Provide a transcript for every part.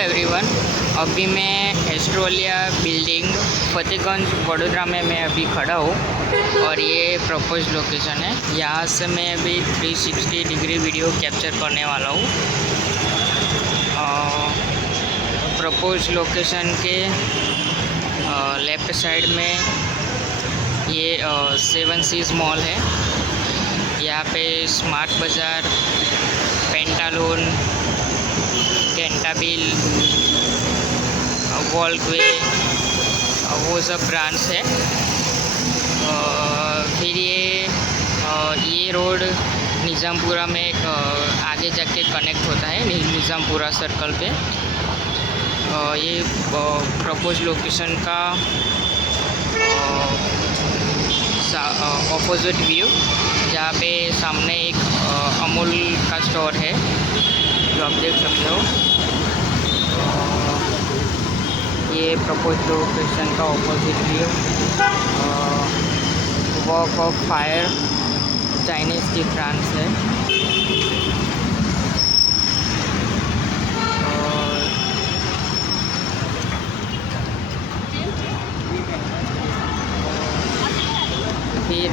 Everyone. अभी मैं एस्ट्रोलिया building Fatehganj Vadodara में मैं अभी खड़ा हूँ और ये प्रपोज लोकेशन है। यहाँ से मैं अभी 360 डिग्री वीडियो कैप्चर करने वाला हूँ। प्रपोज लोकेशन के लेफ़्ट साइड में ये 7 सीज़ मॉल है। यहाँ पे स्मार्ट बाज़ार, पेंटालून, कैंटाबिल, वॉल्कवे वो सब ब्रांच है। फिर ये रोड निज़ामपुरा में आगे जाके कनेक्ट होता है निज़ामपुरा सर्कल पे। ये प्रपोज लोकेशन का ऑपोजिट व्यू, जहाँ पे सामने एक अमूल का स्टोर है जो आप देख सकते हो। ये प्रपोज लोकेशन का opposite view, Wok of Fire Chinese की ब्रांच है। फिर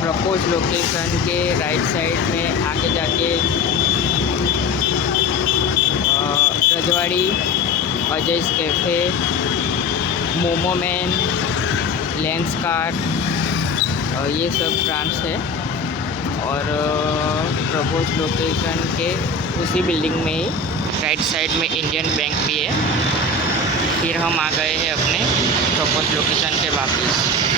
प्रपोज लोकेशन के राइट साइड में आगे जाके Rajwadi, Ajay's Cafe, Momo Man, Lenskart, ये सब ब्रांच है। और प्रपोज लोकेशन के उसी बिल्डिंग में ही राइट साइड में इंडियन बैंक भी है। फिर हम आ गए हैं अपने प्रपोज लोकेशन के वापस।